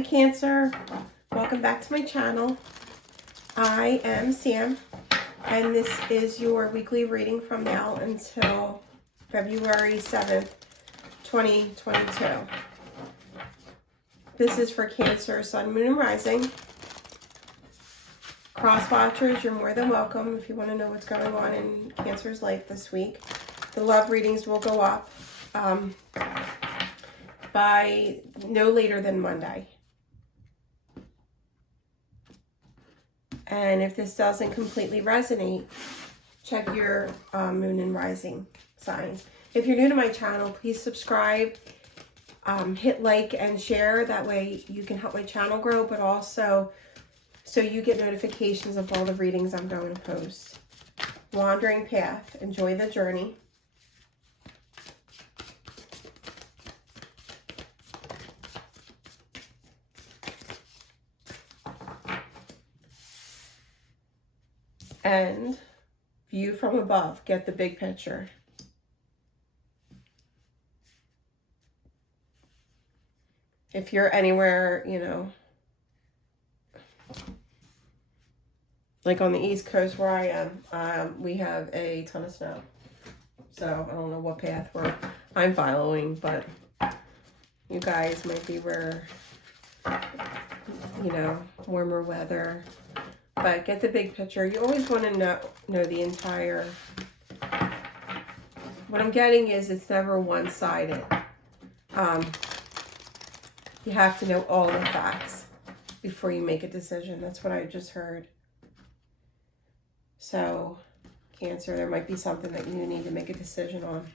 Hi Cancer, welcome back to my channel. I am Sam and this is your weekly reading from now until February 7th, 2022. This is for Cancer, Sun, Moon, and Rising. Cross watchers, you're more than welcome if you want to know what's going on in Cancer's life this week. The love readings will go up by no later than Monday. And if this doesn't completely resonate, check your moon and rising signs. If you're new to my channel, please subscribe, hit like and share. That way you can help my channel grow, but also so you get notifications of all the readings I'm going to post. Wandering path, enjoy the journey. And view from above, get the big picture. If you're anywhere, you know, like on the East Coast where I am, we have a ton of snow. So I don't know what path I'm following, but you guys might be where, you know, warmer weather. But get the big picture. You always want to know the entire... What I'm getting is it's never one-sided. You have to know all the facts before you make a decision. That's what I just heard. So, Cancer, there might be something that you need to make a decision on.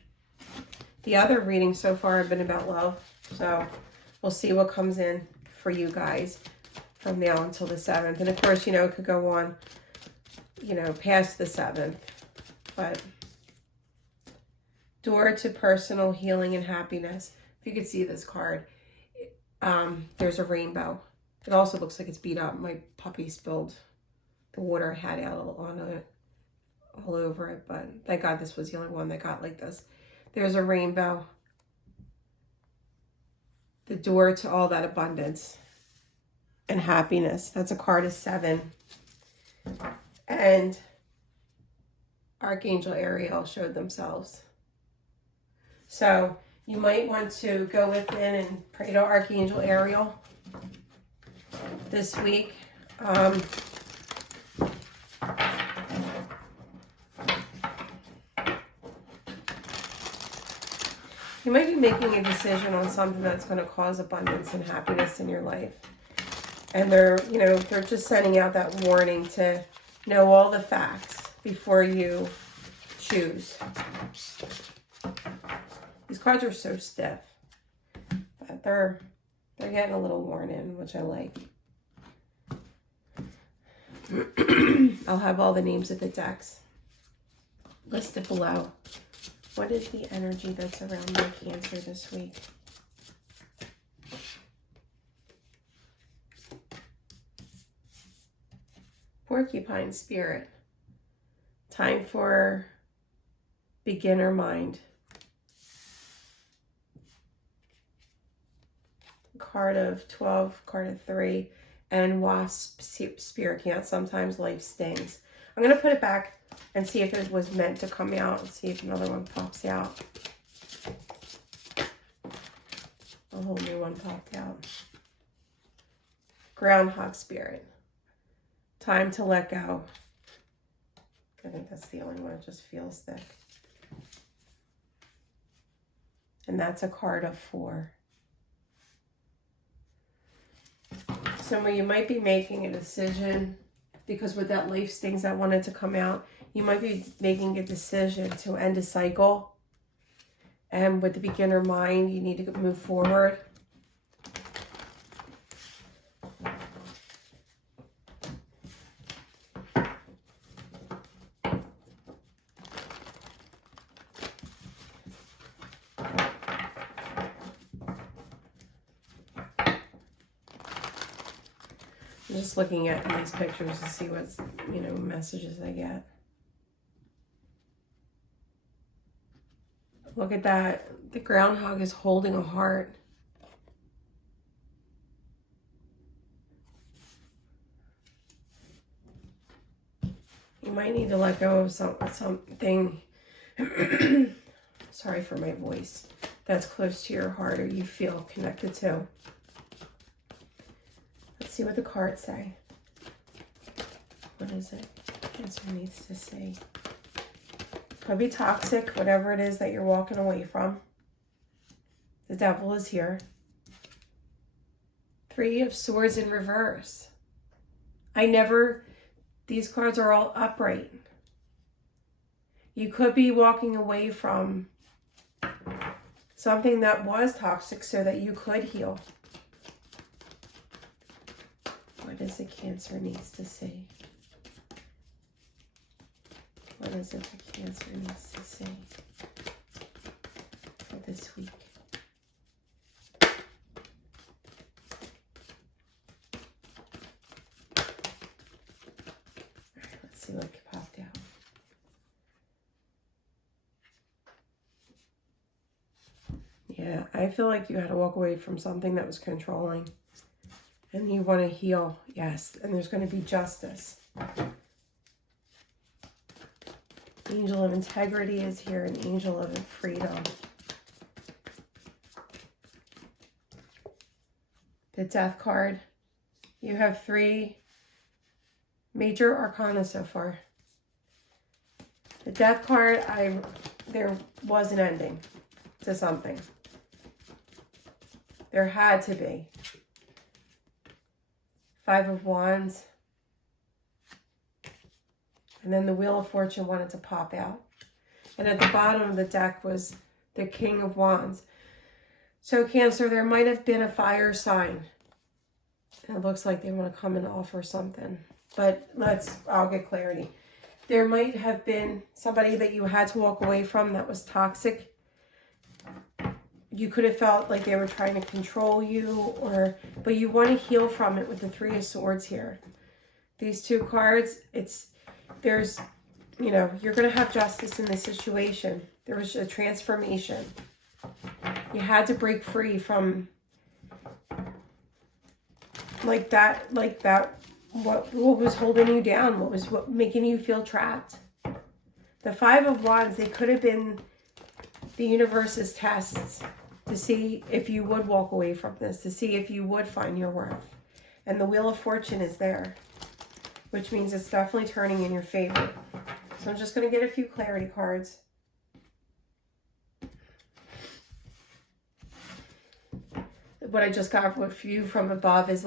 The other readings so far have been about love. So, we'll see what comes in for you guys from now until the 7th. And of course, you know, it could go on, you know, past the 7th. But door to personal healing and happiness. If you could see this card, there's a rainbow. It also looks like it's beat up. My puppy spilled the water I had out on it, all over it. But thank God this was the only one that got like this. There's a rainbow. The door to all that abundance and happiness. That's a card of 7. And Archangel Ariel showed themselves. So you might want to go within and pray to Archangel Ariel this week. You might be making a decision on something that's going to cause abundance and happiness in your life. And they're, you know, they're just sending out that warning to know all the facts before you choose. These cards are so stiff, but they're getting a little worn in, which I like. I'll have all the names of the decks listed below. What is the energy that's around my Cancer this week? Porcupine spirit. Time for beginner mind. Card of 12, card of 3, and wasp spirit count. Sometimes life stings. I'm going to put it back and see if it was meant to come out and see if another one pops out. A whole new one popped out. Groundhog spirit. Time to let go. I think that's the only one that just feels thick. And that's a card of 4. So you might be making a decision because with that life stings that wanted to come out, you might be making a decision to end a cycle. And with the beginner mind, you need to move forward. I'm just looking at these pictures to see what's, you know, messages I get. Look at that. The groundhog is holding a heart. might need to let go of something. Sorry for my voice. That's close to your heart or you feel connected to. Let's see what the cards say. What is it? Cancer needs to say. Could be toxic, whatever it is that you're walking away from. The Devil is here. 3 of Swords in reverse. These cards are all upright. You could be walking away from something that was toxic so that you could heal. What is the Cancer needs to say? What is it the Cancer needs to say for this week? See what popped out. Yeah, I feel like you had to walk away from something that was controlling. And you want to heal. Yes, and there's going to be justice. Angel of Integrity is here, and Angel of Freedom. The Death card. You have 3 major arcana so far. The Death card, there was an ending to something. There had to be. 5 of Wands. And then the Wheel of Fortune wanted to pop out. And at the bottom of the deck was the King of Wands. So Cancer, there might have been a fire sign. And it looks like they want to come and offer something. But I'll get clarity. There might have been somebody that you had to walk away from that was toxic. You could have felt like they were trying to control you, but you want to heal from it with the 3 of Swords here. These 2 cards, you're going to have justice in this situation. There was a transformation. You had to break free from like that. What was holding you down? What was making you feel trapped? The 5 of Wands, they could have been the universe's tests to see if you would walk away from this, to see if you would find your worth. And the Wheel of Fortune is there, which means it's definitely turning in your favor. So I'm just going to get a few clarity cards. What I just got with you from above is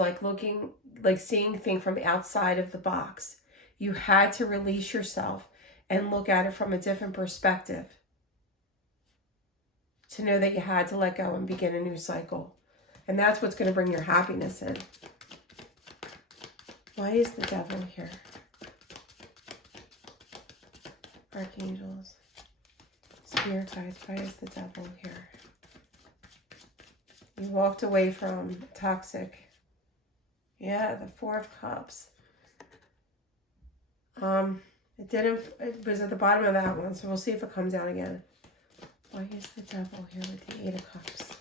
seeing things from outside of the box. You had to release yourself and look at it from a different perspective to know that you had to let go and begin a new cycle. And that's what's going to bring your happiness in. Why is the Devil here? Archangels, Spirit guides, why is the Devil here? You walked away from toxic. Yeah, the 4 of Cups. It was at the bottom of that one, so we'll see if it comes out again. Why is the Devil here with the 8 of Cups?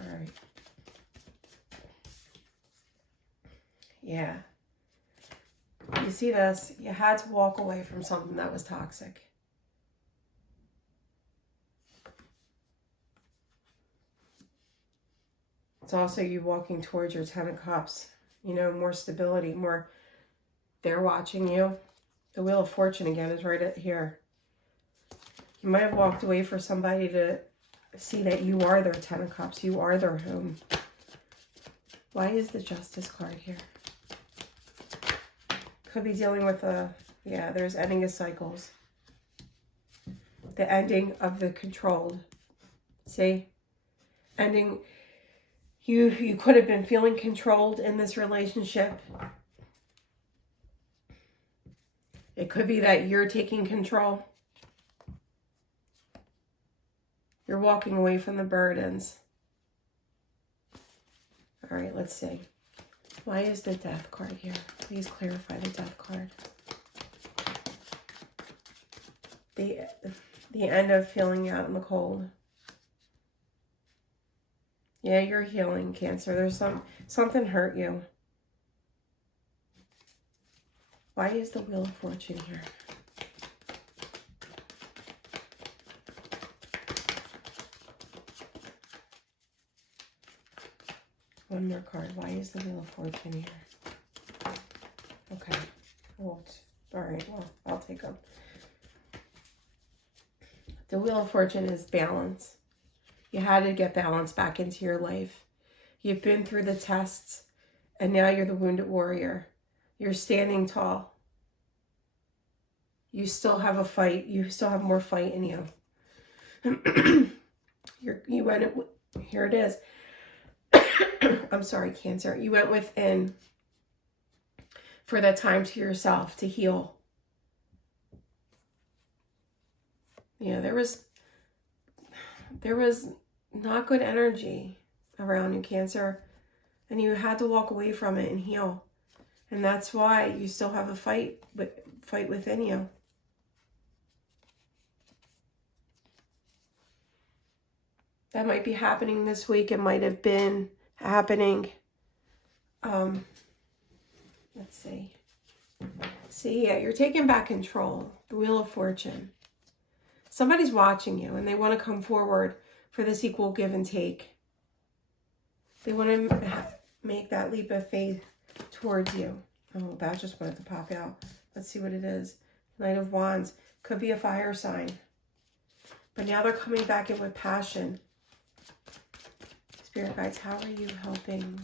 All right. Yeah. You see this? You had to walk away from something that was toxic. It's also you walking towards your 10 of Cups. More stability, more... They're watching you. The Wheel of Fortune again is right here. You might have walked away for somebody to see that you are their 10 of Cups. You are their home. Why is the Justice card here? Could be dealing with there's ending of cycles. The ending of the controlled. See? Ending... You could have been feeling controlled in this relationship. It could be that you're taking control. You're walking away from the burdens. All right, let's see. Why is the Death card here? Please clarify the Death card. The end of feeling out in the cold. Yeah, you're healing, Cancer. There's something hurt you. Why is the Wheel of Fortune here? One more card. Why is the Wheel of Fortune here? Okay. Well, all right. Well, I'll take them. The Wheel of Fortune is balance. You had to get balance back into your life. You've been through the tests, and now you're the wounded warrior. You're standing tall. You still have a fight. You still have more fight in you. You went, here it is. I'm sorry, Cancer. You went within for that time to yourself to heal. Yeah, there was not good energy around you, Cancer, and you had to walk away from it and heal. And that's why you still have a fight within you. That might be happening this week. It might have been happening. Let's see. See, yeah, you're taking back control. The Wheel of Fortune. Somebody's watching you and they want to come forward for this equal give and take. They want to make that leap of faith towards you. Oh, that just wanted to pop out. Let's see what it is. Knight of Wands. Could be a fire sign. But now they're coming back in with passion. Spirit guides, how are you helping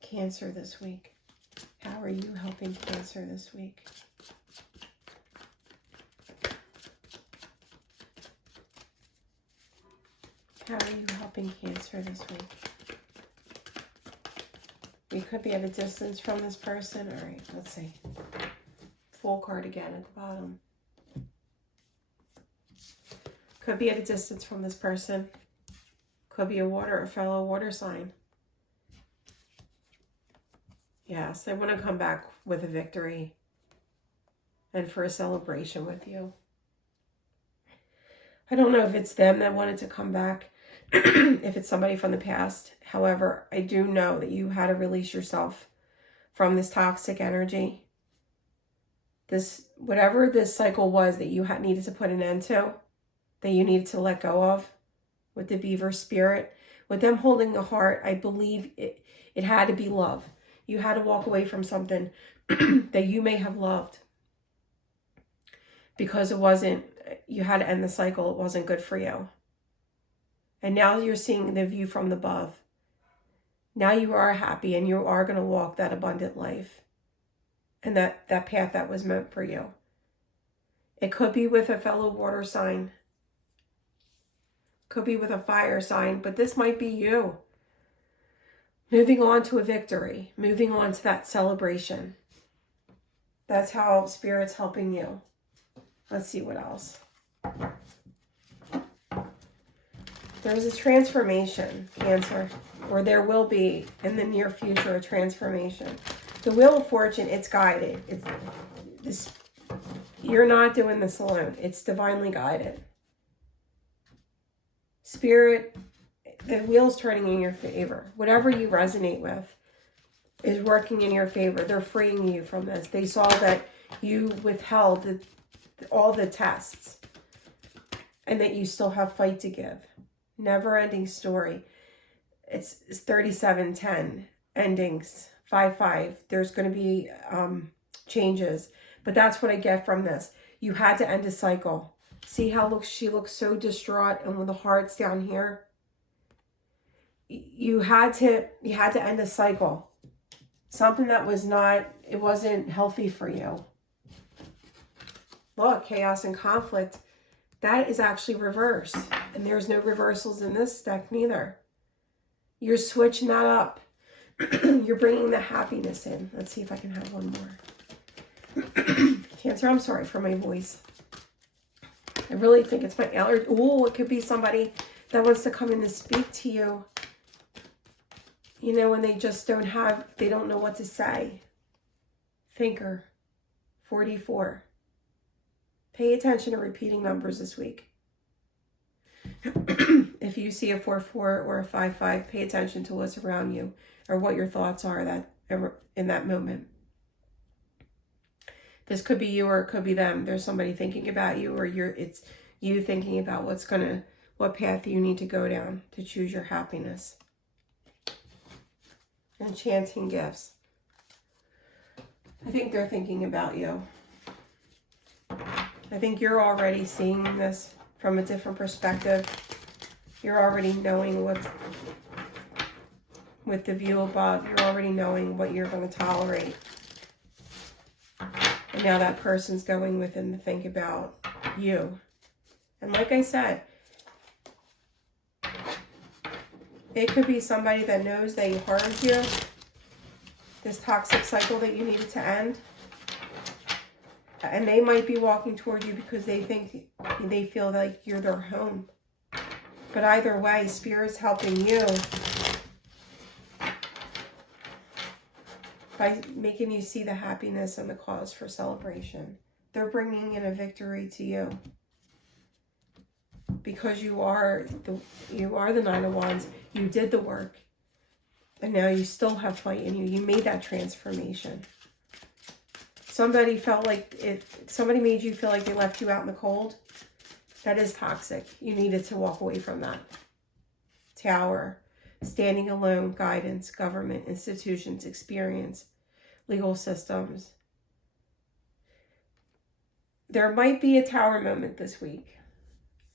Cancer this week? How are you helping Cancer this week? How are you helping Cancer this week? We could be at a distance from this person. All right, let's see. Full card again at the bottom. Could be at a distance from this person. Could be a fellow water sign. Yes, they want to come back with a victory and for a celebration with you. I don't know if it's them that wanted to come back, if it's somebody from the past. However, I do know that you had to release yourself from this toxic energy. Whatever this cycle was that you needed to put an end to, that you needed to let go of with the beaver spirit, with them holding the heart, I believe it had to be love. You had to walk away from something that you may have loved because you had to end the cycle. It wasn't good for you. And now you're seeing the view from above. Now you are happy and you are going to walk that abundant life and that path that was meant for you. It could be with a fellow water sign. Could be with a fire sign, but this might be you. Moving on to a victory. Moving on to that celebration. That's how Spirit's helping you. Let's see what else. There's a transformation, Cancer, or there will be in the near future a transformation. The Wheel of Fortune, it's guided. You're not doing this alone. It's divinely guided. Spirit, the wheel's turning in your favor. Whatever you resonate with is working in your favor. They're freeing you from this. They saw that you withheld all the tests and that you still have fight to give. Never-ending story. It's 3710 endings, 5-5. There's going to be changes, but that's what I get from this. You had to end a cycle. See how she looks so distraught and with the hearts down here. You had to end a cycle. Something that wasn't healthy for you. Look, chaos and conflict. That is actually reversed. And there's no reversals in this deck neither. You're switching that up. You're bringing the happiness in. Let's see if I can have one more. Cancer, I'm sorry for my voice. I really think it's my allergy. Oh, it could be somebody that wants to come in and speak to you. You know, when they just they don't know what to say. Thinker, 44. Pay attention to repeating numbers this week. If you see a 4-4 or a 5-5, pay attention to what's around you or what your thoughts are in that moment. This could be you or it could be them. There's somebody thinking about you, or it's you thinking about what path you need to go down to choose your happiness. Enchanting gifts. I think they're thinking about you. I think you're already seeing this from a different perspective. You're already knowing what's with the view above. You're already knowing what you're going to tolerate. And now that person's going within to think about you. And like I said, it could be somebody that knows they harmed you. This toxic cycle that you needed to end. And they might be walking toward you because they feel like you're their home. But either way, Spirit's helping you by making you see the happiness and the cause for celebration. They're bringing in a victory to you. Because you are the Nine of Wands. You did the work. And now you still have fight in you. You made that transformation. Somebody made you feel like they left you out in the cold. That is toxic. You needed to walk away from that. Tower. Standing alone. Guidance. Government. Institutions. Experience. Legal systems. There might be a tower moment this week.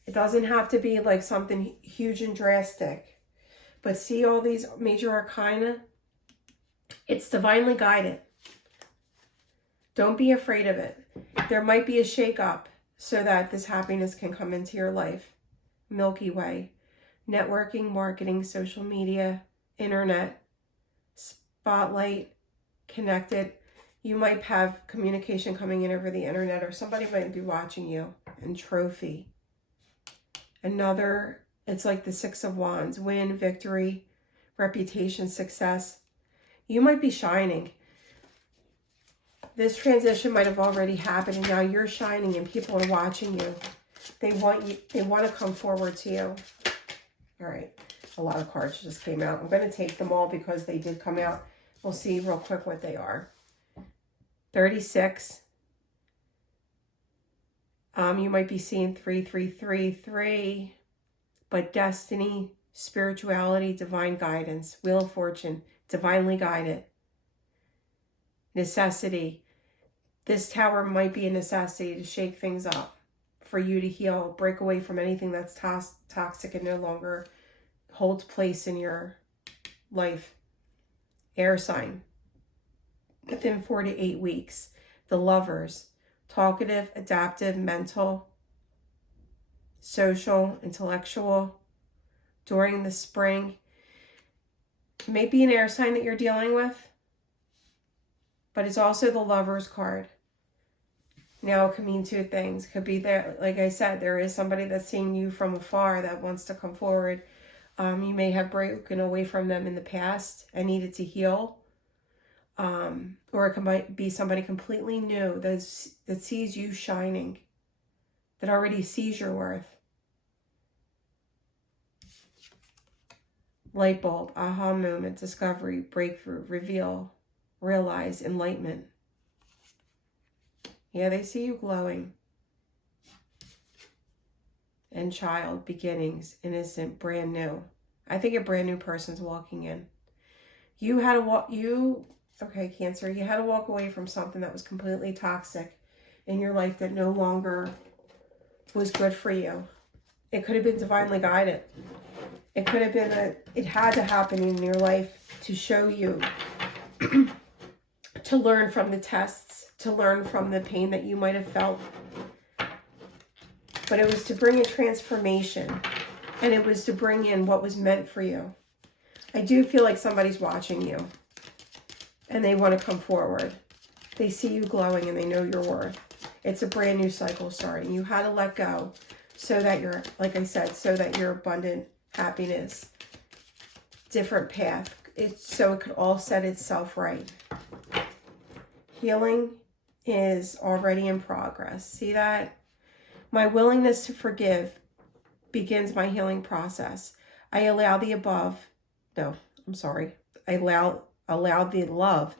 It doesn't have to be like something huge and drastic. But see all these major arcana? It's divinely guided. Don't be afraid of it. There might be a shake-up so that this happiness can come into your life. Milky Way. Networking, marketing, social media, internet, spotlight, connected. You might have communication coming in over the internet, or somebody might be watching you. And trophy. Another, it's like the Six of Wands. Win, victory, reputation, success. You might be shining. This transition might have already happened and now you're shining and people are watching you. They want to come forward to you. All right. A lot of cards just came out. I'm going to take them all because they did come out. We'll see real quick what they are. 36. You might be seeing 3333, but destiny, spirituality, divine guidance, wheel of fortune, divinely guided. Necessity. This tower might be a necessity to shake things up, for you to heal, break away from anything that's toxic and no longer holds place in your life. Air sign. Within 4 to 8 weeks. The Lovers. Talkative, adaptive, mental, social, intellectual. During the spring. It may be an air sign that you're dealing with, but it's also the Lovers card. Now it can mean two things. Could be there, like I said, there is somebody that's seeing you from afar that wants to come forward. You may have broken away from them in the past and needed to heal. Or it might be somebody completely new that sees you shining, that already sees your worth. Light bulb, aha moment, discovery, breakthrough, reveal, realize, enlightenment. Yeah, they see you glowing. And child, beginnings, innocent, brand new. I think a brand new person's walking in. You had to walk, okay, Cancer, you had to walk away from something that was completely toxic in your life that no longer was good for you. It could have been divinely guided. It could have been it had to happen in your life to show you, to learn from the tests, to learn from the pain that you might have felt. But it was to bring a transformation, and it was to bring in what was meant for you. I do feel like somebody's watching you, and they want to come forward. They see you glowing, and they know your worth. It's a brand new cycle starting. You had to let go so that you're, like I said, so that you're abundant, happiness, different path. So it could all set itself right. Healing is already in progress. See that? My willingness to forgive begins my healing process. I allow the I allow the love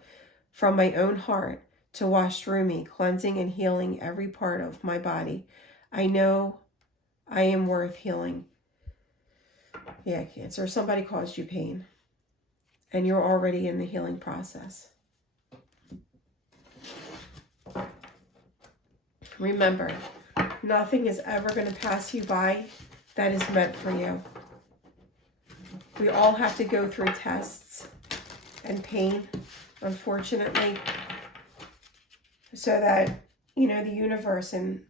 from my own heart to wash through me, cleansing and healing every part of my body. I know I am worth healing. Yeah, Cancer, somebody caused you pain, and you're already in the healing process. Remember, nothing is ever going to pass you by that is meant for you. We all have to go through tests and pain, unfortunately, so that, you know, the universe and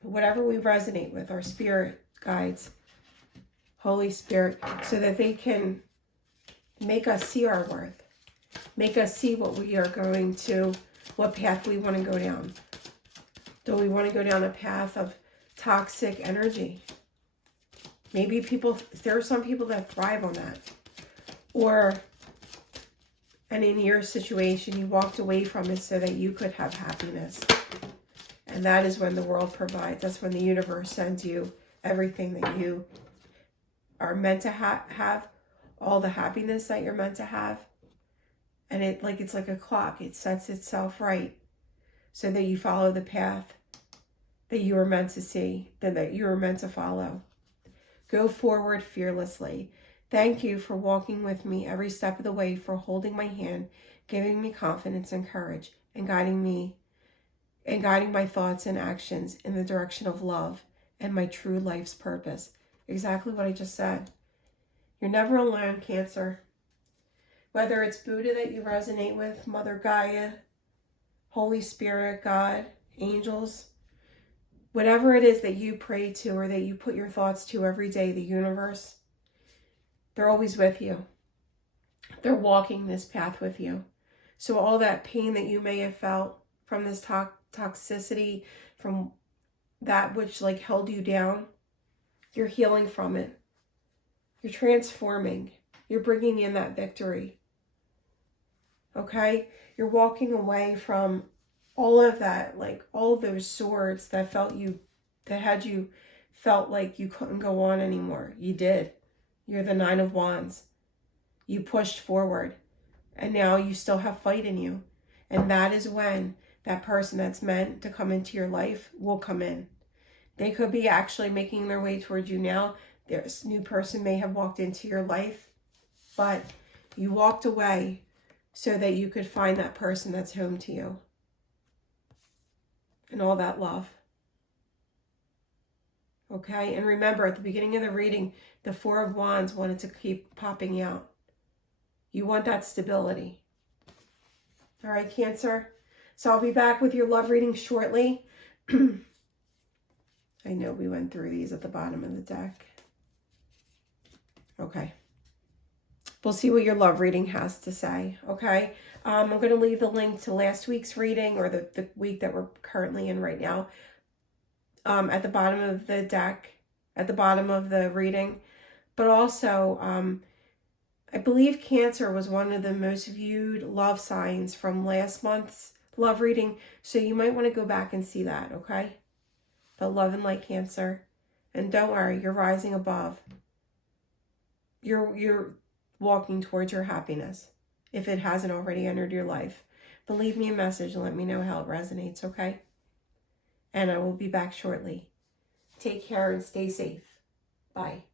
whatever we resonate with, our spirit guides, Holy Spirit, so that they can make us see our worth, make us see what we are going to, what path we want to go down. Do we want to go down a path of toxic energy? Maybe there are some people that thrive on that. And in your situation, you walked away from it so that you could have happiness. And that is when the world provides. That's when the universe sends you everything that you are meant to have, all the happiness that you're meant to have. And it's like a clock. It sets itself right so that you follow the path that you were meant to see, that you were meant to follow. Go forward fearlessly. Thank you for walking with me every step of the way, for holding my hand, giving me confidence and courage, and guiding my thoughts and actions in the direction of love and my true life's purpose. Exactly what I just said. You're never alone, Cancer. Whether it's Buddha that you resonate with, Mother Gaia, Holy Spirit, God, angels, whatever it is that you pray to or that you put your thoughts to every day, the universe, they're always with you. They're walking this path with you. So all that pain that you may have felt from this toxicity, from that which held you down, you're healing from it. You're transforming. You're bringing in that victory. Okay? You're walking away from all of that, all those swords that had you felt like you couldn't go on anymore. You did. You're the 9 of Wands. You pushed forward, and now you still have fight in you. And that is when that person that's meant to come into your life will come in. They could be actually making their way towards you now. This new person may have walked into your life, but you walked away so that you could find that person that's home to you. And all that love. Okay? And remember, at the beginning of the reading, the 4 of Wands wanted to keep popping out. You want that stability. All right, Cancer? So I'll be back with your love reading shortly. I know we went through these at the bottom of the deck. Okay. We'll see what your love reading has to say, okay? I'm going to leave the link to last week's reading, or the week that we're currently in right now, at the bottom of the deck, at the bottom of the reading. But also, I believe Cancer was one of the most viewed love signs from last month's love reading, so you might want to go back and see that, okay? But love and light, Cancer. And don't worry, you're rising above. You're walking towards your happiness, if it hasn't already entered your life. But leave me a message and let me know how it resonates, okay? And I will be back shortly. Take care and stay safe. Bye.